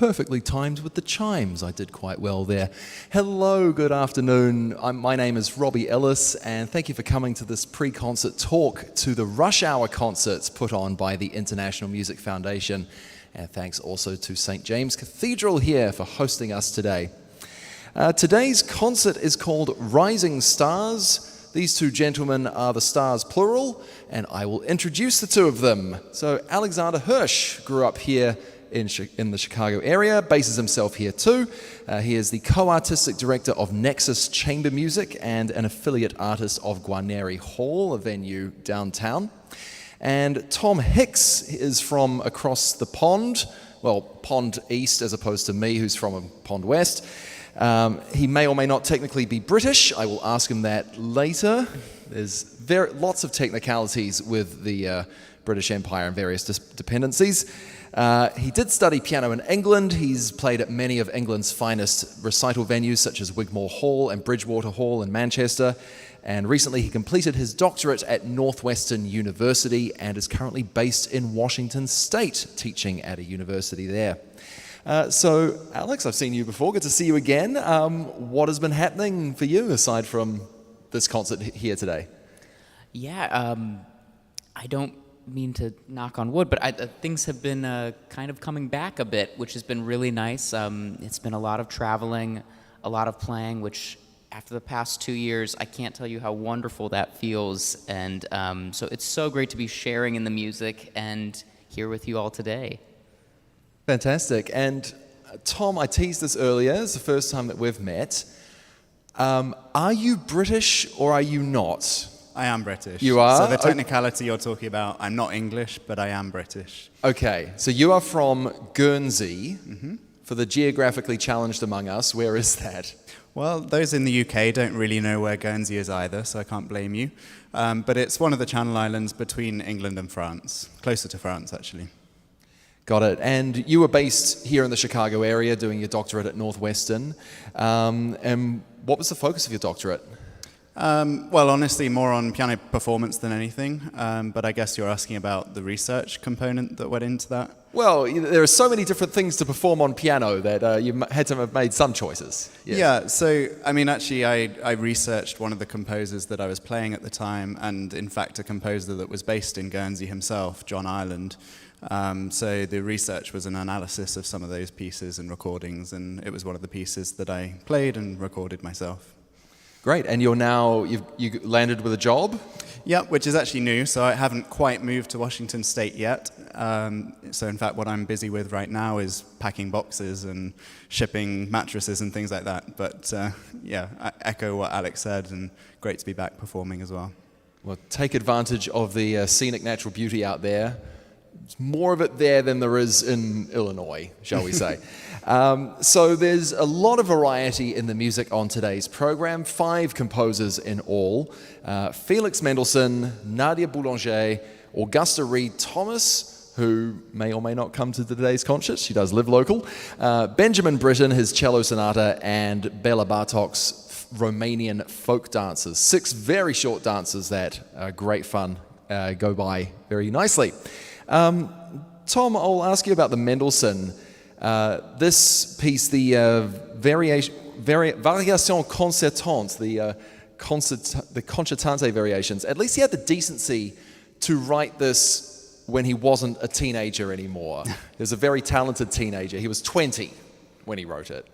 perfectly timed with the chimes. I did quite well there. Hello, good afternoon. My name is Robbie Ellis, and thank you for coming to this pre-concert talk to the Rush Hour concerts put on by the International Music Foundation. And thanks also to St. James Cathedral here for hosting us today. Today's concert is called Rising Stars. These two gentlemen are the stars plural, and I will introduce the two of them. So Alexander Hersh grew up here in the Chicago area, bases himself here too. He is the co-artistic director of Nexus Chamber Music and an affiliate artist of Guarneri Hall, a venue downtown. And Tom Hicks is from across the pond, well, pond east as opposed to me, who's from pond west. He may or may not technically be British. I will ask him that later. There's lots of technicalities with the British Empire and various dependencies. He did study piano in England. He's played at many of England's finest recital venues such as Wigmore Hall and Bridgewater Hall in Manchester. And recently he completed his doctorate at Northwestern University and is currently based in Washington State, teaching at a university there. So, Alex, I've seen you before. Good to see you again. What has been happening for you aside from this concert here today? Yeah, I don't mean to knock on wood, but things have been kind of coming back a bit, which has been really nice. It's been a lot of traveling, a lot of playing, which after the past 2 years, I can't tell you how wonderful that feels. And so it's so great to be sharing in the music and here with you all today. Fantastic. And Tom, I teased this earlier. It's the first time that we've met. Are you British or are you not? I am British. You are? So the technicality you're talking about, I'm not English, but I am British. Okay. So you are from Guernsey. Mm-hmm. For the geographically challenged among us, where is that? Well, those in the UK don't really know where Guernsey is either, so I can't blame you. But it's one of the Channel Islands between England and France, closer to France, actually. Got it. And you were based here in the Chicago area doing your doctorate at Northwestern. And what was the focus of your doctorate? Well, honestly, more on piano performance than anything. But I guess you're asking about the research component that went into that. Well, there are so many different things to perform on piano that you had to have made some choices. Yes. Yeah, so, I mean, actually, I researched one of the composers that I was playing at the time, and in fact, a composer that was based in Guernsey himself, John Ireland. So the research was an analysis of some of those pieces and recordings, and it was one of the pieces that I played and recorded myself. Great, and you landed with a job? Yeah, which is actually new, so I haven't quite moved to Washington State yet. So in fact, what I'm busy with right now is packing boxes and shipping mattresses and things like that. But yeah, I echo what Alex said, and great to be back performing as well. Well, take advantage of the scenic natural beauty out there. There's more of it there than there is in Illinois, shall we say. So there's a lot of variety in the music on today's program, 5 composers in all. Felix Mendelssohn, Nadia Boulanger, Augusta Read Thomas, who may or may not come to today's concert, she does live local, Benjamin Britten, his cello sonata, and Béla Bartók's Romanian folk dances. 6 very short dances that are great fun, go by very nicely. Tom, I'll ask you about the Mendelssohn. This piece, the Variation Concertantes, the Concertante variations, at least he had the decency to write this when he wasn't a teenager anymore. He was a very talented teenager. He was 20 when he wrote it.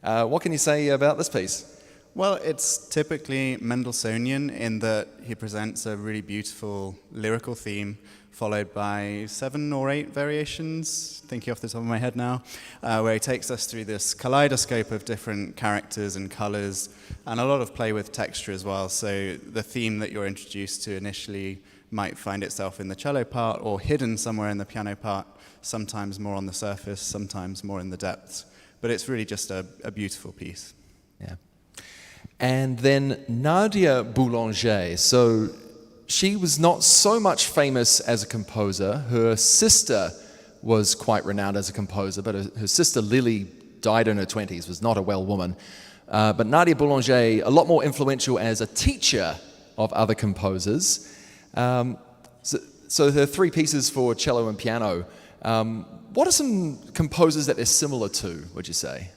What can you say about this piece? Well, it's typically Mendelssohnian in that he presents a really beautiful lyrical theme followed by 7 or 8 variations, thinking off the top of my head now, where he takes us through this kaleidoscope of different characters and colors, and a lot of play with texture as well. So the theme that you're introduced to initially might find itself in the cello part or hidden somewhere in the piano part, sometimes more on the surface, sometimes more in the depths. But it's really just a beautiful piece. Yeah. And then Nadia Boulanger. So she was not so much famous as a composer. Her sister was quite renowned as a composer, but her sister Lily died in her 20s, was not a well woman. But Nadia Boulanger, a lot more influential as a teacher of other composers. So there are 3 pieces for cello and piano. What are some composers that they're similar to, would you say?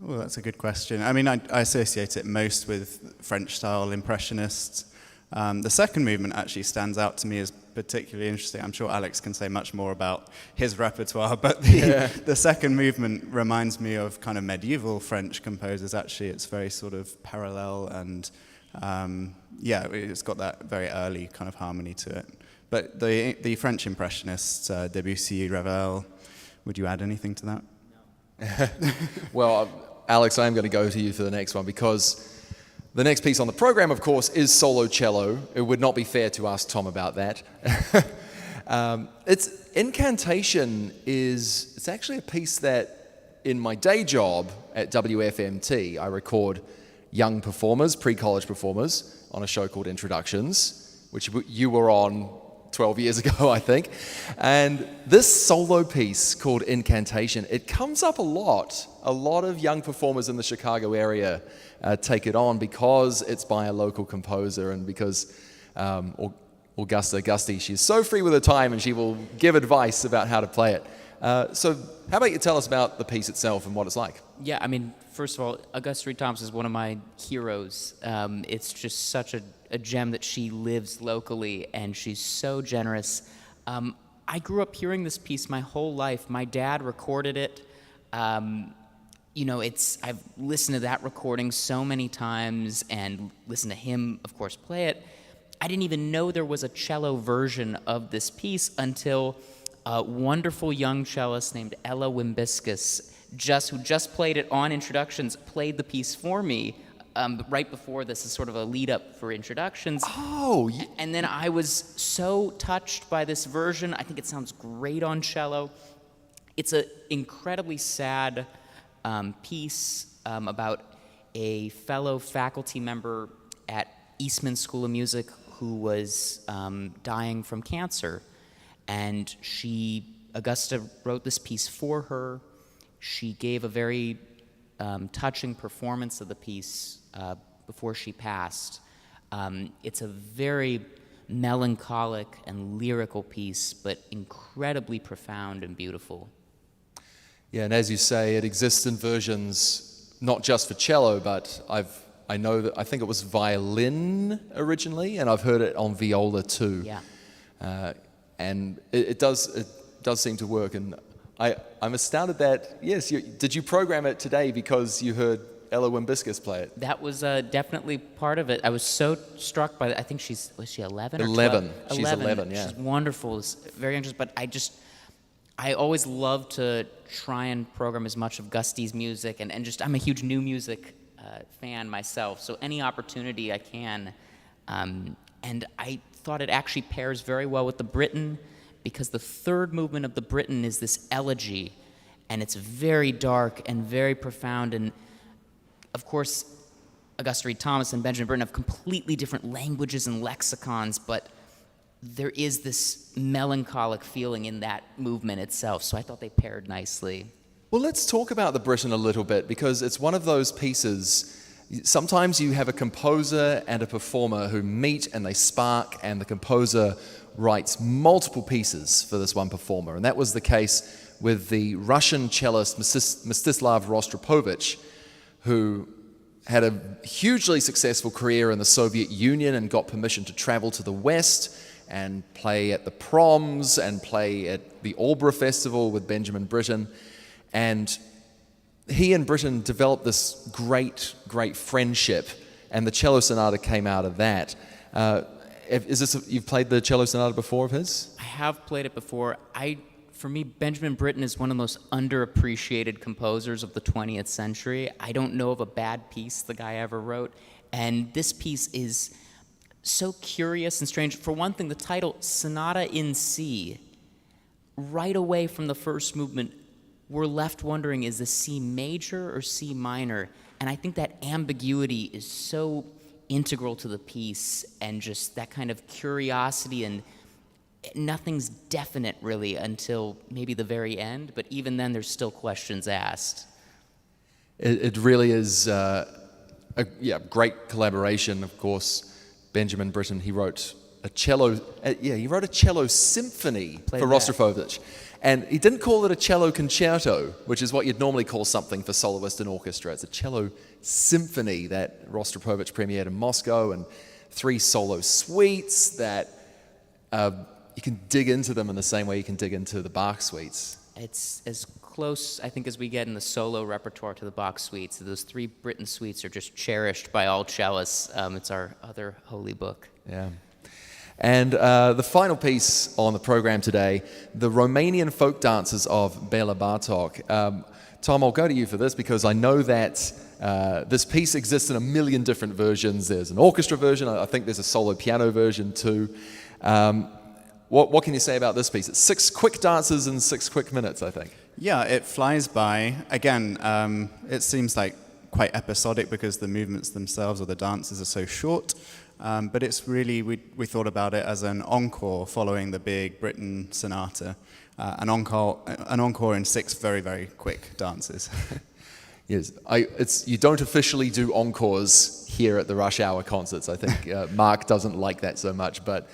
Well, that's a good question. I mean, I associate it most with French-style impressionists. The second movement actually stands out to me as particularly interesting. I'm sure Alex can say much more about his repertoire, but the second movement reminds me of kind of medieval French composers, actually. It's very sort of parallel and, it's got that very early kind of harmony to it. But the French impressionists, Debussy, Ravel, would you add anything to that? No. Well, Alex, I'm going to go to you for the next one because the next piece on the program, of course, is solo cello. It would not be fair to ask Tom about that. It's Incantation it's actually a piece that in my day job at WFMT, I record young performers, pre-college performers, on a show called Introductions, which you were on 12 years ago, I think. And this solo piece called Incantation, it comes up a lot. A lot of young performers in the Chicago area take it on because it's by a local composer and because Augusta, she's so free with her time and she will give advice about how to play it. So how about you tell us about the piece itself and what it's like? Yeah, I mean, first of all, Augusta Read Thomas is one of my heroes. It's just such a gem that she lives locally, and she's so generous. I grew up hearing this piece my whole life. My dad recorded it. I've listened to that recording so many times and listened to him, of course, play it. I didn't even know there was a cello version of this piece until a wonderful young cellist named Ella Wimbiscus, who just played it on Introductions, played the piece for me right before this is sort of a lead-up for Introductions. Oh! And then I was so touched by this version. I think it sounds great on cello. It's an incredibly sad piece about a fellow faculty member at Eastman School of Music who was dying from cancer. And Augusta wrote this piece for her. She gave a very touching performance of the piece before she passed. It's a very melancholic and lyrical piece, but incredibly profound and beautiful. Yeah, and as you say, it exists in versions not just for cello, but I think it was violin originally, and I've heard it on viola too. Yeah. And it does seem to work, and I'm astounded that, yes, did you program it today because you heard Ella Wimbiscus play it? That was definitely part of it. I was so struck by it. I think was she 11 or 11. 12? She's 11, yeah. She's wonderful. It's very interesting, but I always love to try and program as much of Gusty's music, and I'm a huge new music fan myself, so any opportunity I can. And I thought it actually pairs very well with the Britten, because the third movement of the Britten is this elegy, and it's very dark and very profound. And of course, Augusta Read Thomas and Benjamin Britten have completely different languages and lexicons, but there is this melancholic feeling in that movement itself, so I thought they paired nicely. Well, let's talk about the Britten a little bit, because it's one of those pieces. Sometimes you have a composer and a performer who meet and they spark, and the composer writes multiple pieces for this one performer. And that was the case with the Russian cellist Mstislav Rostropovich, who had a hugely successful career in the Soviet Union and got permission to travel to the West and play at the proms and play at the Albury Festival with Benjamin Britten. And he and Britten developed this great friendship, and the cello sonata came out of that. You've played the cello sonata before of his? I have played it before. For me, Benjamin Britten is one of the most underappreciated composers of the 20th century. I don't know of a bad piece the guy ever wrote, and this piece is so curious and strange. For one thing, the title, Sonata in C, right away from the first movement, we're left wondering, is this C major or C minor? And I think that ambiguity is so integral to the piece, and just that kind of curiosity, and nothing's definite really until maybe the very end, but even then there's still questions asked. It really is a great collaboration. Of course, Benjamin Britten, he wrote a cello symphony for Rostropovich. And he didn't call it a cello concerto, which is what you'd normally call something for soloist and orchestra. It's a cello symphony that Rostropovich premiered in Moscow, and 3 solo suites that you can dig into them in the same way you can dig into the Bach suites. It's as close, I think, as we get in the solo repertoire to the Bach suites. Those 3 Britten suites are just cherished by all cellists. It's our other holy book. Yeah. And the final piece on the program today, the Romanian folk dances of Béla Bartók. Tom, I'll go to you for this because I know that this piece exists in a million different versions. There's an orchestra version. I think there's a solo piano version too. What can you say about this piece? It's 6 quick dances in 6 quick minutes, I think. Yeah, it flies by. Again, it seems like quite episodic because the movements themselves or the dances are so short. But it's really, we thought about it as an encore following the big Britten sonata. An encore in 6 very, very quick dances. Yes, you don't officially do encores here at the Rush Hour concerts. I think Mark doesn't like that so much, but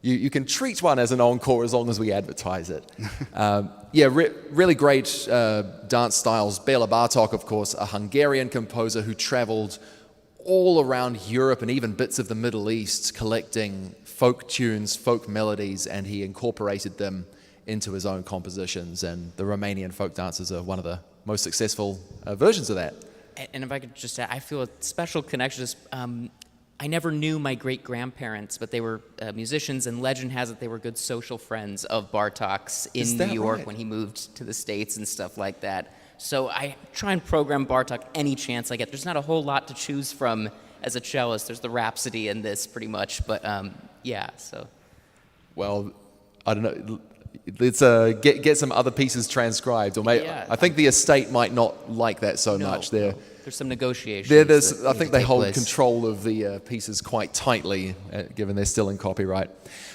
you can treat one as an encore as long as we advertise it. Really great dance styles. Béla Bartók, of course, a Hungarian composer who traveled all around Europe and even bits of the Middle East collecting folk tunes, folk melodies, and he incorporated them into his own compositions. And the Romanian folk dances are one of the most successful versions of that. And if I could just add, I feel a special connection. I never knew my great-grandparents, but they were musicians, and legend has it they were good social friends of Bartók's in New York when he moved to the States and stuff like that. So I try and program Bartók any chance I get. There's not a whole lot to choose from as a cellist. There's the Rhapsody in this pretty much, but yeah, so. Well, I don't know. Let's get some other pieces transcribed, or maybe Yeah. I think the estate might not like that so much. There's some negotiations. I think they hold control of the pieces quite tightly, given they're still in copyright.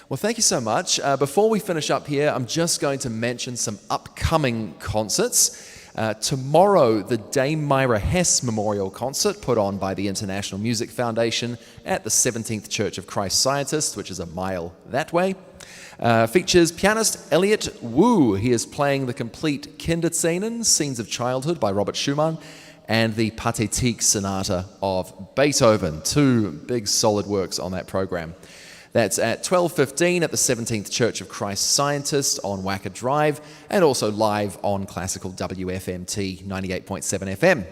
Well, thank you so much. Before we finish up here, I'm just going to mention some upcoming concerts. Tomorrow, the Dame Myra Hess Memorial Concert, put on by the International Music Foundation at the 17th Church of Christ Scientist, which is a mile that way. Features pianist Elliot Wu. He is playing the complete Kinderscenen, Scenes of Childhood by Robert Schumann, and the Pathétique Sonata of Beethoven. 2 big solid works on that program. That's at 12:15 at the 17th Church of Christ Scientist on Wacker Drive, and also live on Classical WFMT 98.7 FM.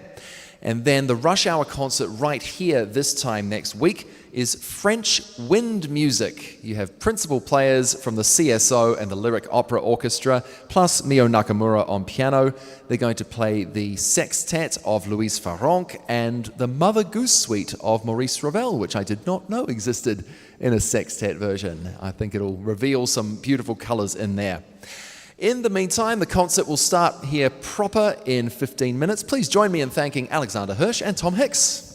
And then the Rush Hour concert right here this time next week is French wind music. You have principal players from the CSO and the Lyric Opera Orchestra, plus Mio Nakamura on piano. They're going to play the sextet of Louise Farrenc and the Mother Goose Suite of Maurice Ravel, which I did not know existed in a sextet version. I think it'll reveal some beautiful colors in there. In the meantime, the concert will start here proper in 15 minutes. Please join me in thanking Alexander Hersh and Tom Hicks.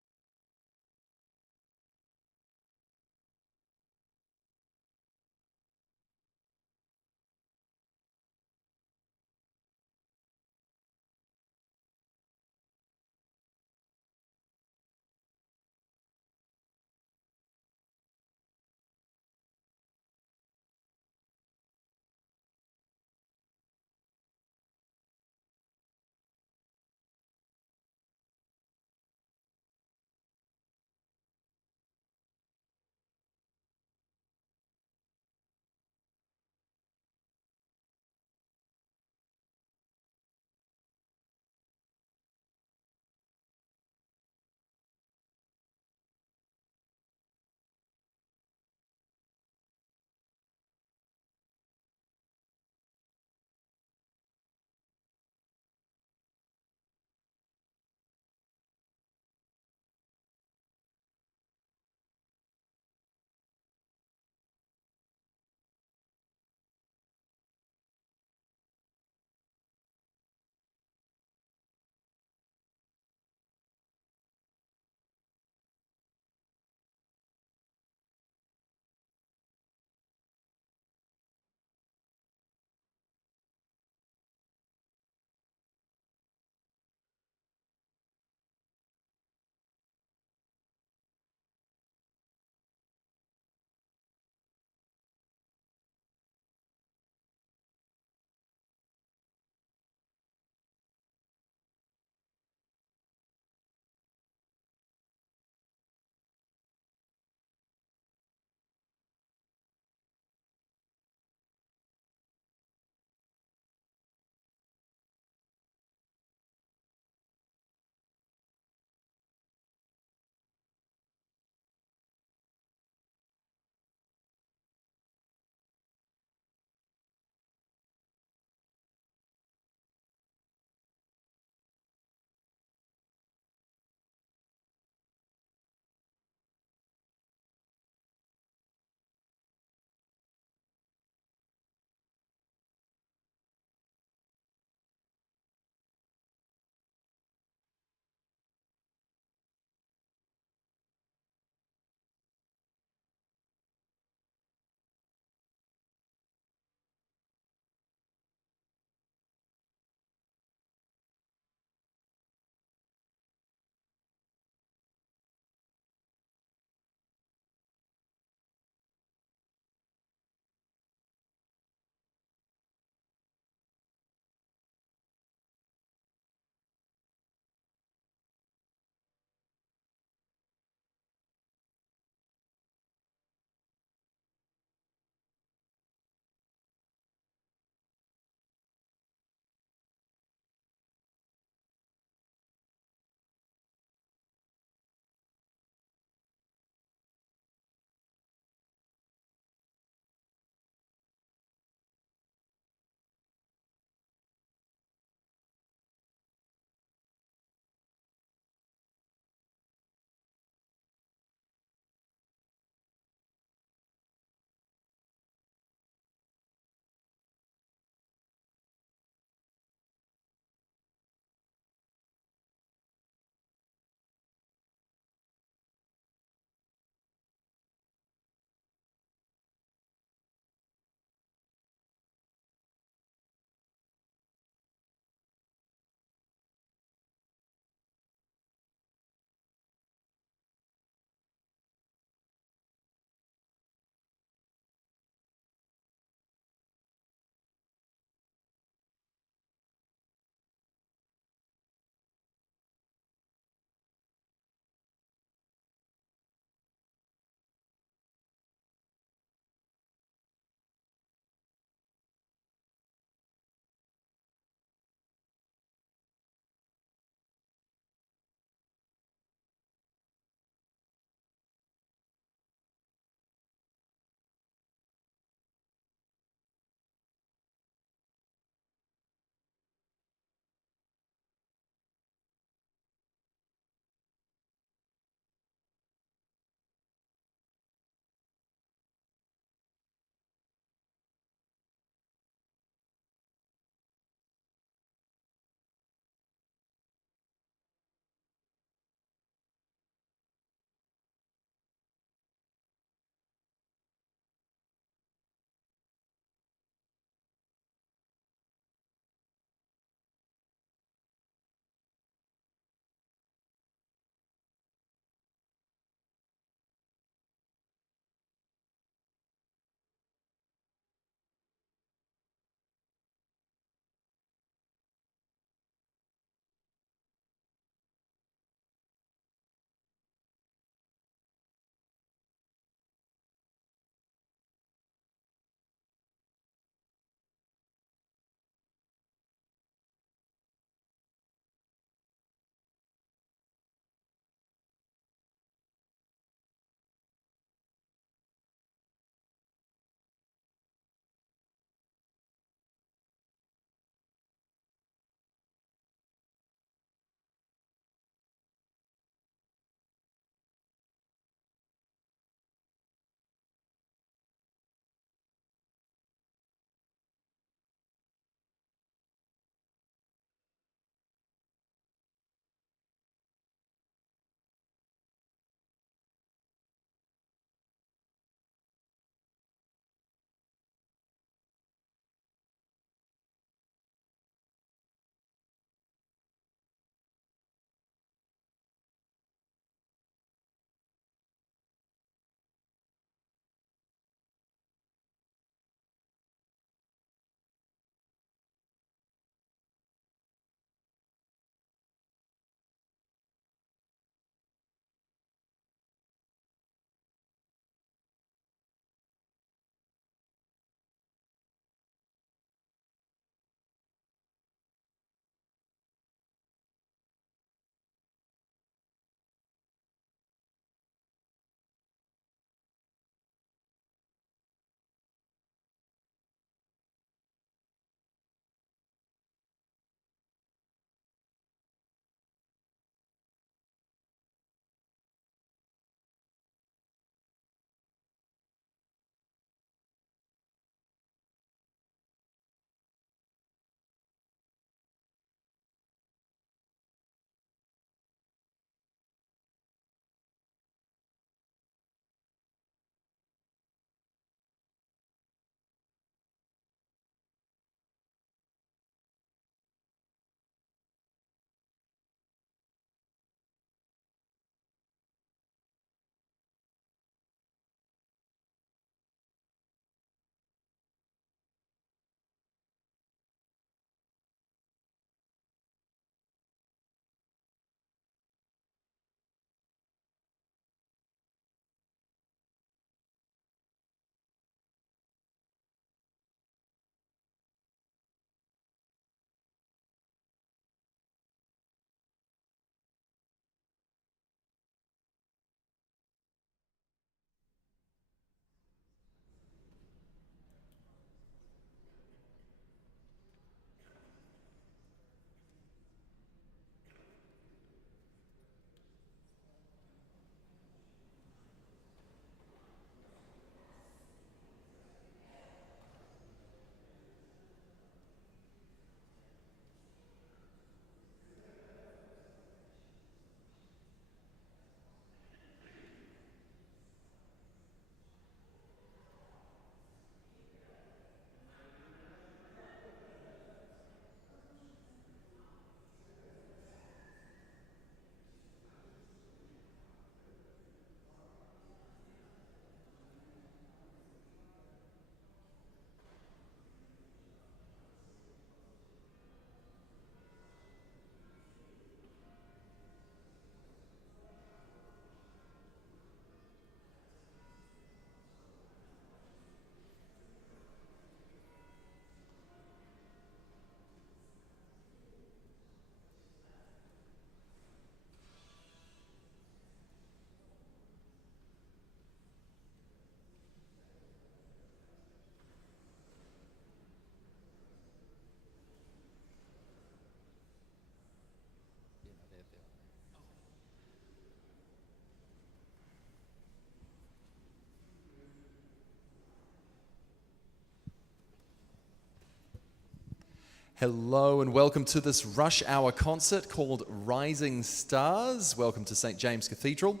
Hello and welcome to this rush hour concert called Rising Stars. Welcome to St. James Cathedral.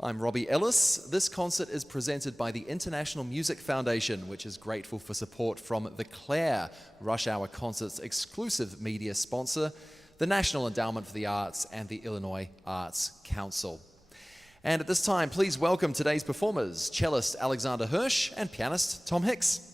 I'm Robbie Ellis. This concert is presented by the International Music Foundation, which is grateful for support from the Clare, Rush Hour Concert's exclusive media sponsor, the National Endowment for the Arts, and the Illinois Arts Council. And at this time, please welcome today's performers, cellist Alexander Hersh and pianist Tom Hicks.